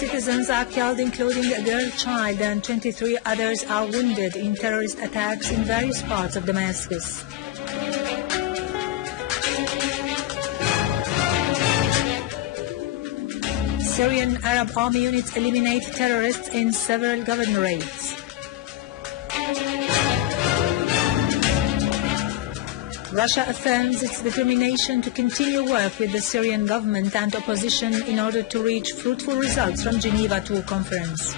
citizens are killed, including a girl child, and 23 others are wounded in terrorist attacks in various parts of Damascus. Syrian Arab Army units eliminate terrorists in several governorates. Russia affirms its determination to continue work with the Syrian government and opposition in order to reach fruitful results from Geneva II conference.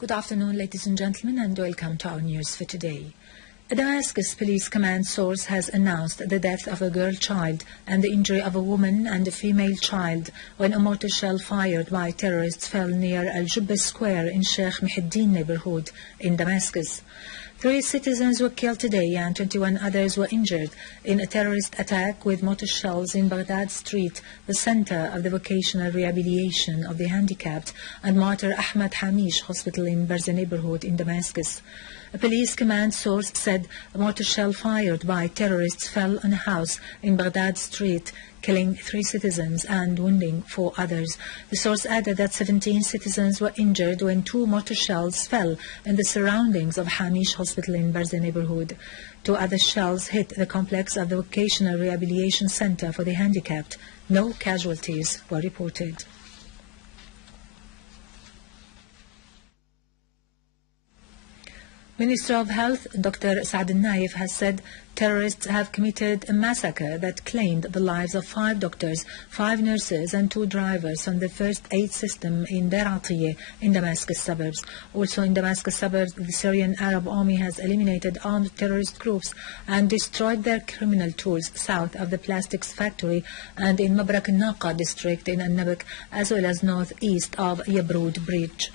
Good afternoon, ladies and gentlemen, and welcome to our news for today. A Damascus police command source has announced the death of a girl child and the injury of a woman and a female child when a mortar shell fired by terrorists fell near Al-Jubba Square in Sheikh Muhyiddin neighborhood in Damascus. 3 citizens were killed today and 21 others were injured in a terrorist attack with mortar shells in Baghdad Street, the center of the vocational rehabilitation of the handicapped and Martyr Ahmad Hamish Hospital in Barza neighborhood in Damascus. A police command source said a mortar shell fired by terrorists fell on a house in Baghdad Street, killing 3 citizens and wounding 4 others. The source added that 17 citizens were injured when 2 mortar shells fell in the surroundings of Hamish Hospital in Barza neighborhood. 2 other shells hit the complex of the Vocational Rehabilitation Center for the Handicapped. No casualties were reported. Minister of Health Dr. Saad al-Naif has said terrorists have committed a massacre that claimed the lives of 5 doctors, 5 nurses and 2 drivers from the first aid system in Deir Atiyeh in Damascus suburbs. Also in Damascus suburbs, the Syrian Arab Army has eliminated armed terrorist groups and destroyed their criminal tools south of the plastics factory and in Mabrak al-Naqa district in Al-Nabak, as well as northeast of Yabrud Bridge.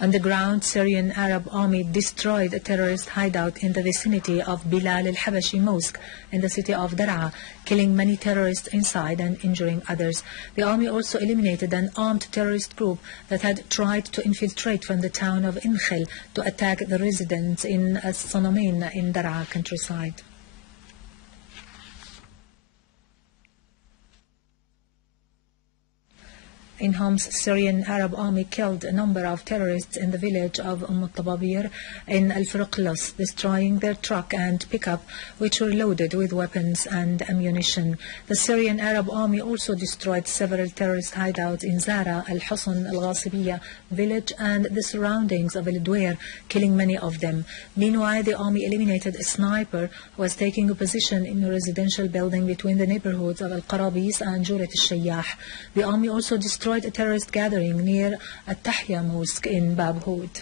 On the ground, Syrian Arab Army destroyed a terrorist hideout in the vicinity of Bilal al-Habashi Mosque in the city of Daraa, killing many terrorists inside and injuring others. The army also eliminated an armed terrorist group that had tried to infiltrate from the town of Int'l to attack the residents in As-Sanamin in Daraa countryside. In Homs, Syrian Arab Army killed a number of terrorists in the village of al-Tababir in Al-Firqlos, destroying their truck and pickup, which were loaded with weapons and ammunition. The Syrian Arab Army also destroyed several terrorist hideouts in Zara, Al-Husn, Al-Ghasibiyya village and the surroundings of Al-Dwair, killing many of them. Meanwhile, the army eliminated a sniper who was taking a position in a residential building between the neighborhoods of Al-Qarabis and Jurat al-Shayyah. The army also destroyed a terrorist gathering near At-Tahya Mosque in Bab Houd.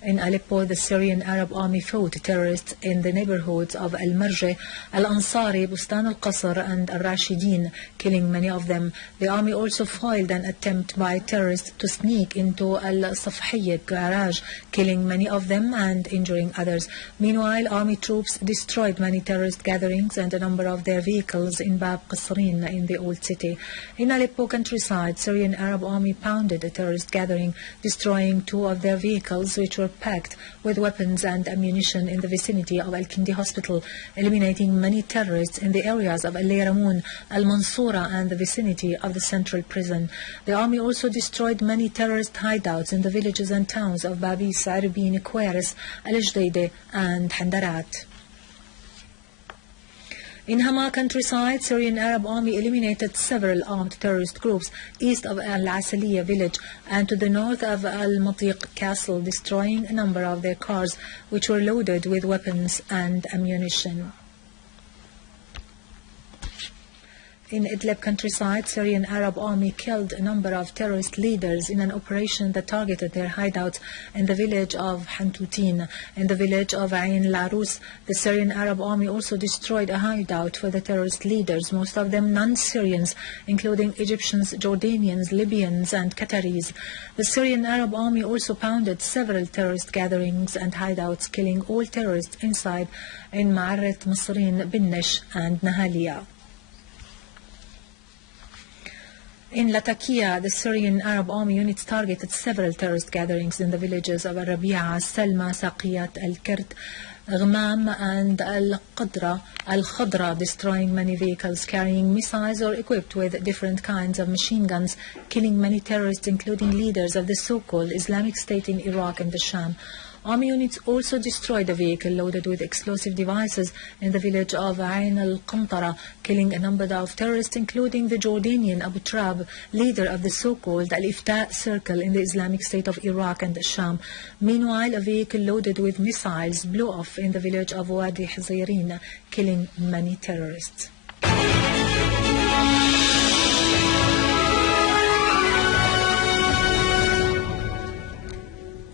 In Aleppo, the Syrian Arab Army fought terrorists in the neighborhoods of Al-Marjeh, Al-Ansari, Bustan al-Qasr and Al-Rashidin, killing many of them. The army also foiled an attempt by terrorists to sneak into Al-Safhiyya garage, killing many of them and injuring others. Meanwhile, army troops destroyed many terrorist gatherings and a number of their vehicles in Bab Qasrin in the old city. In Aleppo countryside, Syrian Arab Army pounded a terrorist gathering, destroying 2 of their vehicles, which were packed with weapons and ammunition in the vicinity of Al-Kindi Hospital, eliminating many terrorists in the areas of Al-Yaramoun, Al-Mansoura and the vicinity of the central prison. The army also destroyed many terrorist hideouts in the villages and towns of Babis, Arbin, Kweris, Al-Jdeide and Handarat. In Hama countryside, Syrian Arab Army eliminated several armed terrorist groups east of Al-Asaliya village and to the north of Al-Matiq castle, destroying a number of their cars which were loaded with weapons and ammunition. In Idlib countryside, Syrian Arab army killed a number of terrorist leaders in an operation that targeted their hideouts in the village of Hantutin. In the village of Ain Larus, the Syrian Arab army also destroyed a hideout for the terrorist leaders, most of them non-Syrians, including Egyptians, Jordanians, Libyans and Qataris. The Syrian Arab army also pounded several terrorist gatherings and hideouts, killing all terrorists inside in Ma'aret, Masrin, Binnish and Nahaliya. In Latakia, the Syrian Arab army units targeted several terrorist gatherings in the villages of Al-Rabi'a, Salma, Saqiyat, Al-Kirt, Ghmam and Al-Khadra, destroying many vehicles carrying missiles or equipped with different kinds of machine guns, killing many terrorists including leaders of the so-called Islamic State in Iraq and the Sham. Army units also destroyed a vehicle loaded with explosive devices in the village of Ain al-Qantara, killing a number of terrorists including the Jordanian Abu Trab, leader of the so-called Al-Ifta Circle in the Islamic State of Iraq and the Sham. Meanwhile, a vehicle loaded with missiles blew off in the village of Wadi Hizairin, killing many terrorists.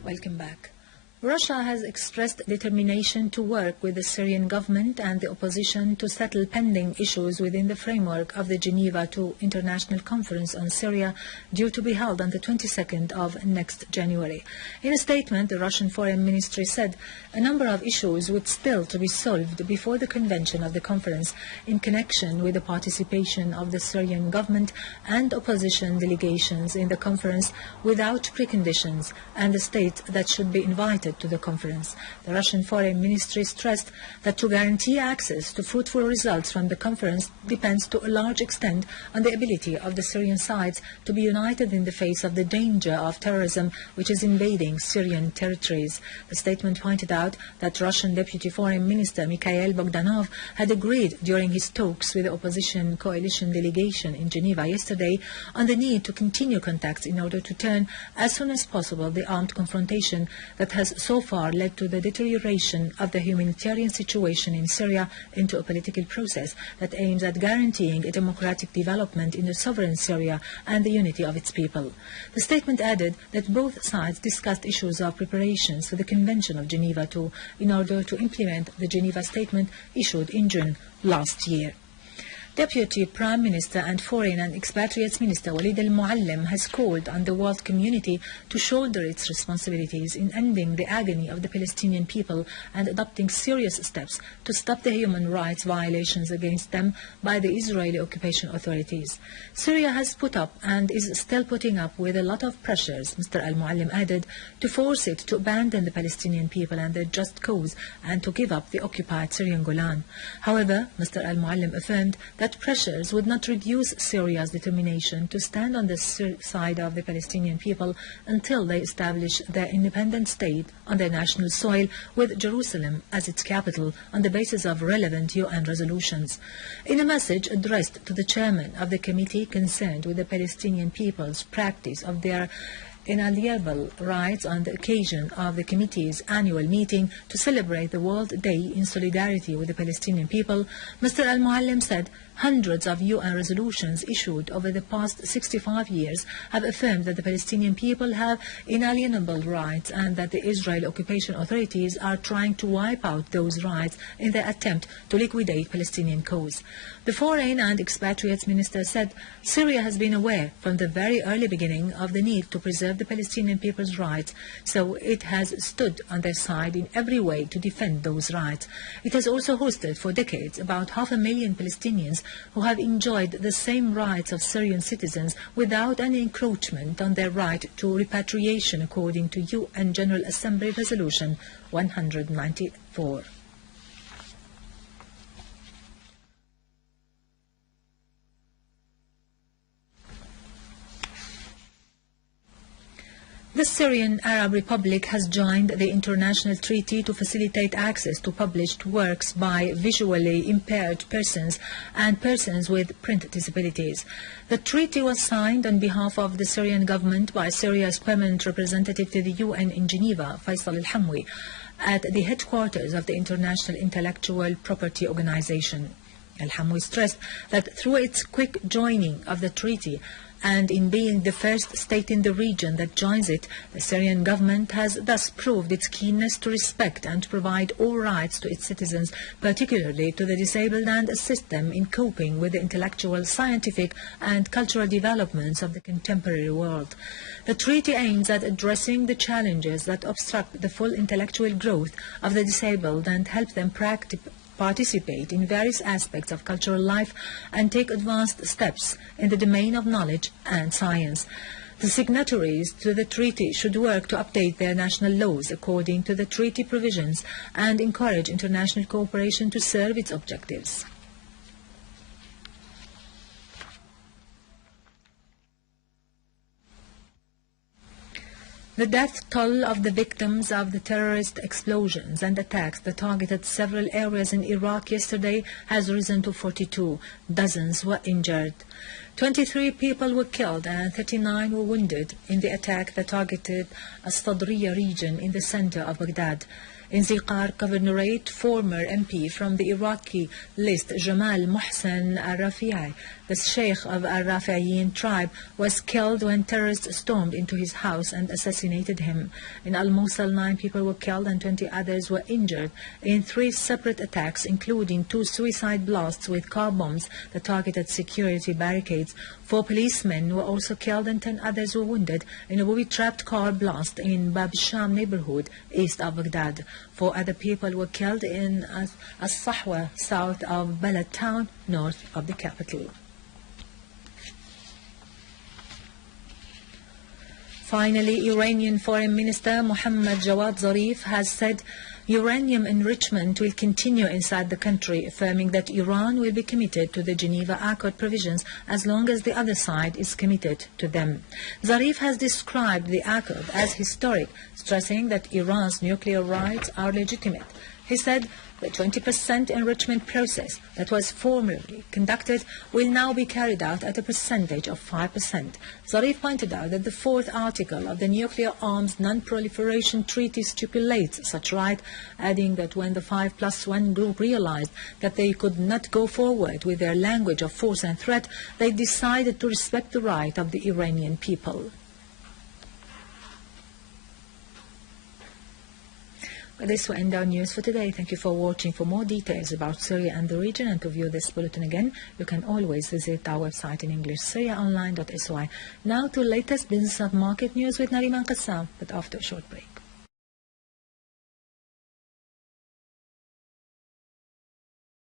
Welcome back. Russia has expressed determination to work with the Syrian government and the opposition to settle pending issues within the framework of the Geneva II International Conference on Syria, due to be held on the 22nd of next January. In a statement, the Russian Foreign Ministry said a number of issues would still to be solved before the convention of the conference in connection with the participation of the Syrian government and opposition delegations in the conference without preconditions, and the state that should be invited to the conference. The Russian Foreign Ministry stressed that to guarantee access to fruitful results from the conference depends to a large extent on the ability of the Syrian sides to be united in the face of the danger of terrorism which is invading Syrian territories. The statement pointed out that Russian Deputy Foreign Minister Mikhail Bogdanov had agreed during his talks with the opposition coalition delegation in Geneva yesterday on the need to continue contacts in order to turn as soon as possible the armed confrontation that has so far led to the deterioration of the humanitarian situation in Syria into a political process that aims at guaranteeing a democratic development in a sovereign Syria and the unity of its people. The statement added that both sides discussed issues of preparations for the Convention of Geneva II in order to implement the Geneva Statement issued in June last year. Deputy Prime Minister and Foreign and Expatriates Minister Walid al-Moallem has called on the world community to shoulder its responsibilities in ending the agony of the Palestinian people and adopting serious steps to stop the human rights violations against them by the Israeli occupation authorities. Syria has put up and is still putting up with a lot of pressures, Mr. al-Moallem added, to force it to abandon the Palestinian people and their just cause and to give up the occupied Syrian Golan. However, Mr. al-Moallem affirmed that pressures would not reduce Syria's determination to stand on the side of the Palestinian people until they establish their independent state on their national soil with Jerusalem as its capital on the basis of relevant UN resolutions. In a message addressed to the chairman of the committee concerned with the Palestinian people's practice of their inalienable rights on the occasion of the committee's annual meeting to celebrate the World Day in solidarity with the Palestinian people, Mr. al-Moallem said hundreds of UN resolutions issued over the past 65 years have affirmed that the Palestinian people have inalienable rights and that the Israeli occupation authorities are trying to wipe out those rights in their attempt to liquidate Palestinian cause. The Foreign and Expatriates Minister said Syria has been aware from the very early beginning of the need to preserve the Palestinian people's rights, so it has stood on their side in every way to defend those rights. It has also hosted for decades about 500,000 Palestinians who have enjoyed the same rights of Syrian citizens without any encroachment on their right to repatriation according to UN General Assembly Resolution 194. The Syrian Arab Republic has joined the international treaty to facilitate access to published works by visually impaired persons and persons with print disabilities. The treaty was signed on behalf of the Syrian government by Syria's permanent representative to the UN in Geneva, Faisal al-Hamwi, at the headquarters of the International Intellectual Property Organization. Al-Hamwi stressed that through its quick joining of the treaty and in being the first state in the region that joins it, the Syrian government has thus proved its keenness to respect and provide all rights to its citizens, particularly to the disabled, and assist them in coping with the intellectual, scientific and cultural developments of the contemporary world. The treaty aims at addressing the challenges that obstruct the full intellectual growth of the disabled and help them participate in various aspects of cultural life and take advanced steps in the domain of knowledge and science. The signatories to the treaty should work to update their national laws according to the treaty provisions and encourage international cooperation to serve its objectives. The death toll of the victims of the terrorist explosions and attacks that targeted several areas in Iraq yesterday has risen to 42. Dozens were injured. 23 people were killed and 39 were wounded in the attack that targeted As-Sadriya region in the center of Baghdad. In Ziqar Governorate, former MP from the Iraqi list Jamal Mohsen al-Rafi'i, the Sheikh of al-Rafi'iyin tribe, was killed when terrorists stormed into his house and assassinated him. In Al-Mosul, 9 people were killed and 20 others were injured in 3 separate attacks, including 2 suicide blasts with car bombs that targeted security barricades. 4 policemen were also killed and 10 others were wounded in a booby-trapped car blast in Bab Sham neighborhood east of Baghdad. 4 other people were killed in As-Sahwa, south of Balad town, north of the capital. Finally, Iranian Foreign Minister Mohammad Jawad Zarif has said uranium enrichment will continue inside the country, affirming that Iran will be committed to the Geneva Accord provisions as long as the other side is committed to them. Zarif has described the accord as historic, stressing that Iran's nuclear rights are legitimate. He said the 20% enrichment process that was formerly conducted will now be carried out at a percentage of 5%. Zarif pointed out that the 4th article of the Nuclear Arms Non-Proliferation Treaty stipulates such right, adding that when the 5+1 group realized that they could not go forward with their language of force and threat, they decided to respect the right of the Iranian people. Well, this will end our news for today. Thank you for watching. For more details about Syria and the region and to view this bulletin again, you can always visit our website in English, syriaonline.sy. Now to latest business and market news with Nariman Qassam, but after a short break.